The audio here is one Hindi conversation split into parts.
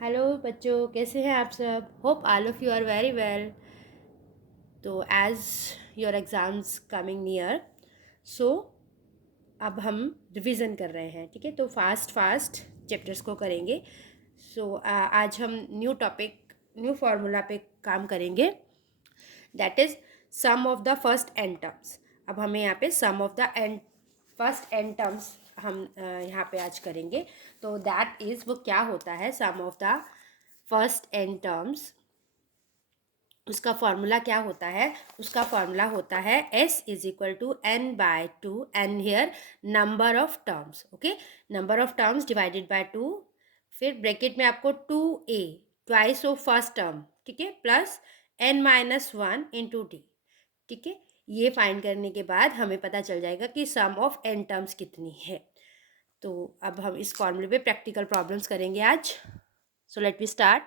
हेलो बच्चों, कैसे हैं आप सब? Hope all of you are very well. तो as your exams coming near, so अब हम रिवीजन कर रहे हैं, ठीक है? तो फास्ट फास्ट चैप्टर्स को करेंगे। आज हम न्यू टॉपिक, न्यू फार्मूला पे काम करेंगे, that is sum of the first n terms. अब हमें यहाँ पे sum of the n first n terms हम यहाँ पे आज करेंगे। तो दैट इज़, वो क्या होता है sum of the first n terms? उसका फॉर्मूला क्या होता है? उसका फॉर्मूला होता है s is equal to n by two, n here number of terms, okay? Number of terms divided by two, फिर ब्रैकेट में आपको 2a twice of first term, ठीक है, plus n minus one into D, ठीक है? ये फाइंड करने के बाद हमें पता चल जाएगा कि सम ऑफ n टर्म्स कितनी है। तो अब हम इस फॉर्मूले पे प्रैक्टिकल प्रॉब्लम्स करेंगे आज। So let we start.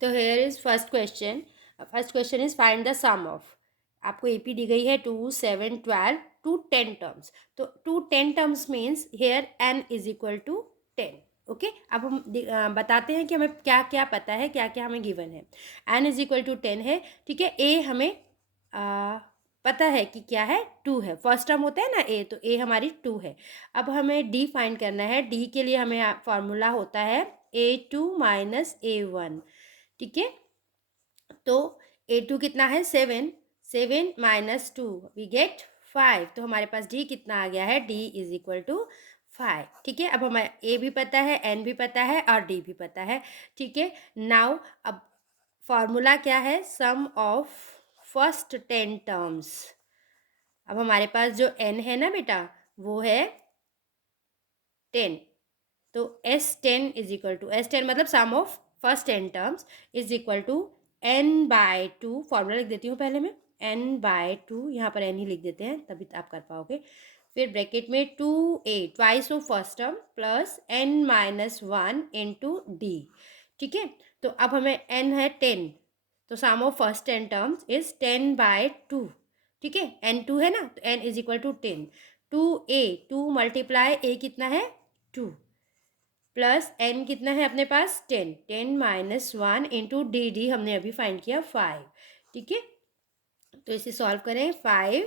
तो here is first question. First question is find the sum of. आपको एपी दी गई है 2, 7, 12 टू 10 टर्म्स। तो to 10 terms means here n is equal to 10, okay? अब हम बताते हैं कि हमें क्या क्या पता है, क्या क्या हमें गिवन है। एन इज इक्वल टू 10 है, ठीक है। ए हमें पता है कि क्या है, 2 है। फर्स्ट टर्म होता है ना ए, तो ए हमारी 2 है। अब हमें डी फाइंड करना है। डी के लिए हमें फॉर्मूला होता है A2 माइनस A1, ठीक है। तो A2 कितना है, 7, 7 माइनस 2 वी गेट 5। तो हमारे पास D कितना आ गया है, D इज इक्वल टू 5, ठीक है। अब हमें A भी पता है, N भी पता है और D भी पता है, ठीक है। नाउ अब फॉर्मूला क्या है, सम ऑफ फर्स्ट 10 टर्म्स। अब हमारे पास जो N है ना बेटा, वो है 10। तो S10 is equal to, S10 मतलब sum of first 10 terms is equal to n by two. Formula लिख देती हूँ पहले मैं, n बाय टू, यहाँ पर n ही लिख देते हैं तभी आप कर पाओगे। फिर ब्रैकेट में 2a twice of first term plus n minus one into D, ठीक है। तो अब हमें n है 10, तो sum of first 10 terms is 10 by two, ठीक है। n2 है ना, तो n is equal to 10। 2a, 2 multiply a कितना है, 2, प्लस n कितना है अपने पास, 10, 10 minus one into D, D हमने अभी फाइंड किया 5, ठीक है। तो इसे सॉल्व करें, 5,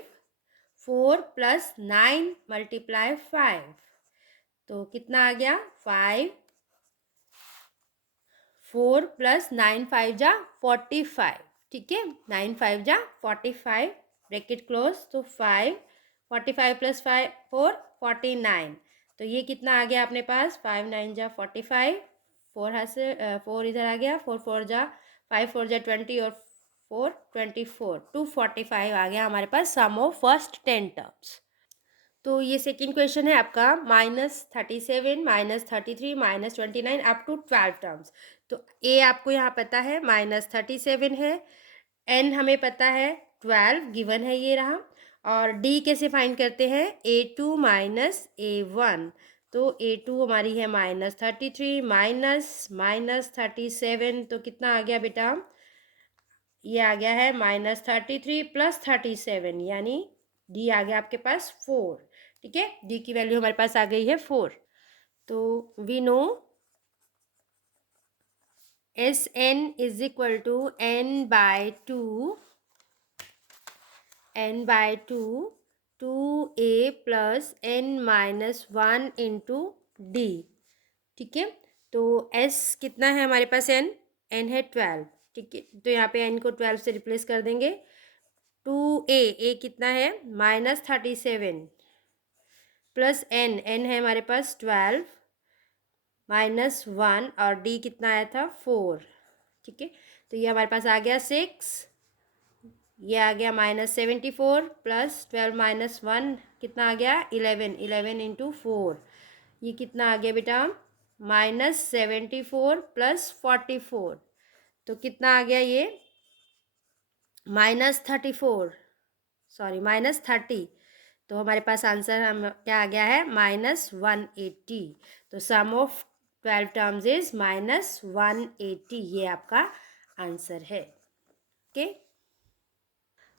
4 प्लस 9 मल्टीप्लाई 5, तो कितना आ गया, 5, 4 प्लस 9 5 जा 45, ठीक है। 9 5 जा 45, ब्रैकेट क्लोज। तो 5, 45 प्लस 5 4, 49। तो ये कितना आ गया अपने पास, 5 9 जा 45, 4 हाथ से 4 इधर आ गया, 4 4 जा 5 4 जा 20 और 4 24, 245 आ गया हमारे पास सम ऑफ फर्स्ट 10 टर्म्स। तो ये सेकेंड क्वेश्चन है आपका, -37 -33 -29 अप टू 12 टर्म्स। तो ए आपको यहाँ पता है -37 है, एन हमें पता है 12 गिवन है, ये रहा। और डी कैसे फाइंड करते हैं, A2 माइनस A1। तो A2 हमारी है -33 माइनस -37, तो कितना आ गया बेटा, ये आ गया है -33 प्लस 37, यानी डी आ गया आपके पास 4, ठीक है। डी की वैल्यू हमारे पास आ गई है 4। तो we know S N is equal to n/2 2a plus n minus one into D, ठीक है। तो s कितना है हमारे पास, n है 12, ठीक है। तो यहाँ पे n को 12 से रिप्लेस कर देंगे। 2a कितना है, -37 प्लस n है हमारे पास 12 माइनस वन, और d कितना आया था 4, ठीक है। तो ये हमारे पास आ गया 6, ये आ गया -74 प्लस 12 माइनस वन कितना आ गया, 11, 11 इंटू 4, ये कितना आ गया बेटा, -74 प्लस 44, तो कितना आ गया ये, -34, सॉरी -30। तो हमारे पास आंसर हम क्या आ गया है, -180। तो सम ऑफ 12 टर्म्स इज -180, ये आपका आंसर है, ओके।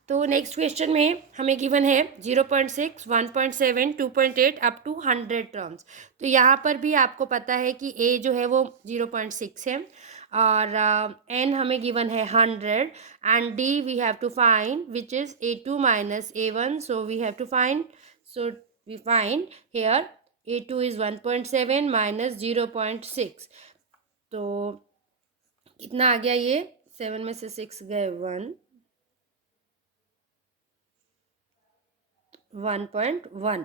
तो नेक्स्ट क्वेश्चन में हमें गिवन है 0.6, 1.7, 2.8 अप टू 100 टर्म्स। तो यहाँ पर भी आपको पता है कि ए जो है वो 0.6 है और एन हमें गिवन है 100 and D we have to find which is A2 minus A1। So we have to find, so we find here A2 is 1.7 minus 0.6। तो कितना आ गया ये, 7 में से 6 गए 1.1,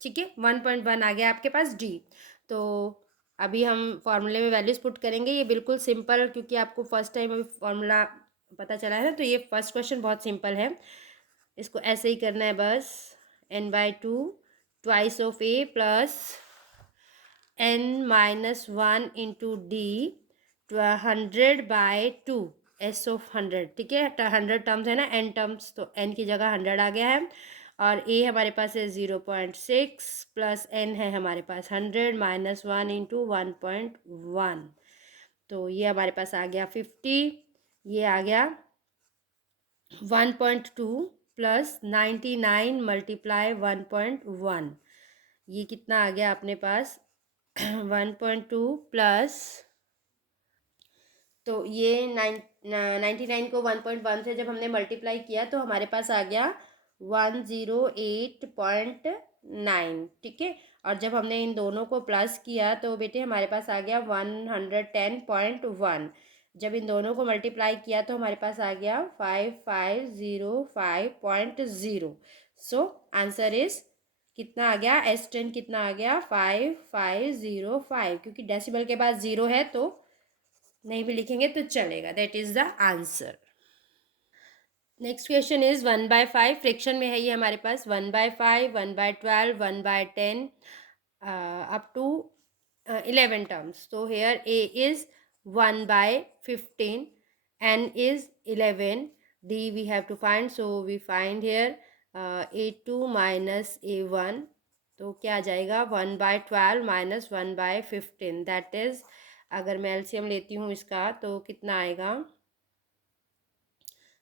ठीक है, 1.1 आ गया आपके पास डी। तो अभी हम फॉर्मूले में वैल्यूज पुट करेंगे। ये बिल्कुल सिंपल, क्योंकि आपको फर्स्ट टाइम अभी फॉर्मूला पता चला है ना, तो ये फर्स्ट क्वेश्चन बहुत सिंपल है। इसको ऐसे ही करना है बस, n/2 twice of A plus n-1 into D 100/2 s of 100, ठीक है। 100 टर्म्स है ना, n टर्म्स, तो n की जगह 100 आ गया है और a हमारे पास है 0.6 प्लस n है हमारे पास 100 माइनस 1 इंटू 1.1। तो ये हमारे पास आ गया 50, ये आ गया 1.2 प्लस 99 मल्टीप्लाई 1.1। ये कितना आ गया अपने पास 1.2 प्लस, तो ये 99 को 1.1 से जब हमने मल्टीप्लाई किया तो हमारे पास आ गया 108.9, ठीक है। और जब हमने इन दोनों को प्लस किया तो बेटे हमारे पास आ गया 110.1। जब इन दोनों को मल्टीप्लाई किया तो हमारे पास आ गया 5505.0। सो आंसर इज कितना आ गया, S10 कितना आ गया 5505, क्योंकि डेसिमल के बाद 0 है तो नहीं भी लिखेंगे तो चलेगा। That is the answer. Next question is 1/5 fraction में है ये हमारे पास 1/5, 1/12, 1/10 अप टू 11 टर्म्स। तो here A is 1/15, n is 11, d we have to find, so we find here A2 minus A1। तो क्या आ जाएगा 1/12 माइनस 1/15, दैट इज, अगर मैं एलसीएम लेती हूँ इसका तो कितना आएगा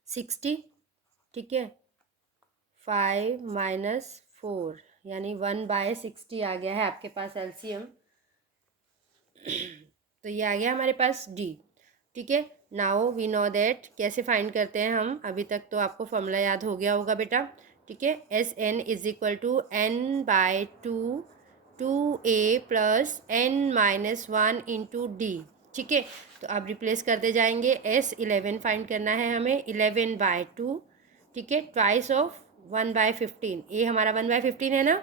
60, ठीक है। 5 माइनस 4 यानी 1/60 आ गया है आपके पास एलसीएम। तो ये आ गया हमारे पास डी, ठीक है। नाउ वी नो दैट कैसे फाइंड करते हैं हम, अभी तक तो आपको फॉर्मूला याद हो गया होगा बेटा, ठीक है। SN is equal to n/2 2a plus n-1 into D, ठीक है। तो अब रिप्लेस करते जाएंगे, S11 फाइंड करना है हमें 11/2, ठीक है, ट्वाइस ऑफ 1/15, ए हमारा 1/15 है ना,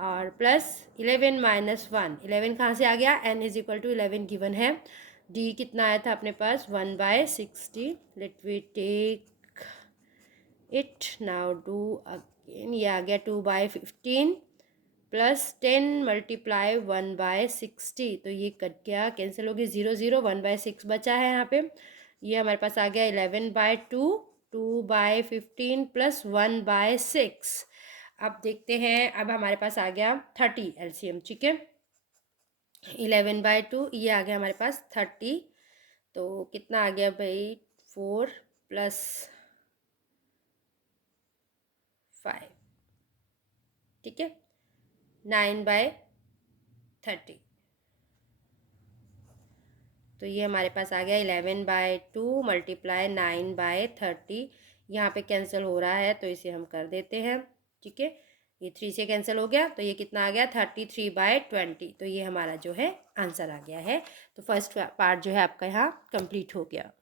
और प्लस 11 माइनस 1, 11 कहाँ से आ गया, n is equal to 11 given है। डी कितना आया था अपने पास 1/60, let we take it now do again, ये आ गया 2/15 प्लस 10 मल्टीप्लाई 1/60, तो ये कट गया, कैंसिल हो गई, 0 0, 1/6 बचा है यहाँ पे। ये हमारे पास आ गया 11/2, 2/15 प्लस 1/6। अब देखते हैं, अब हमारे पास आ गया 30 एलसीएम, ठीक है। 11/2, ये आ गया हमारे पास 30, तो कितना आ गया भाई 4 प्लस 5, ठीक है, 9/30। तो ये हमारे पास आ गया 11/2 मल्टीप्लाई 9/30, यहाँ पे कैंसिल हो रहा है तो इसे हम कर देते हैं, ठीक है। ये 3 से कैंसिल हो गया तो ये कितना आ गया 33/20। तो ये हमारा जो है आंसर आ गया है। तो फर्स्ट पार्ट जो है आपका यहाँ कंप्लीट हो गया।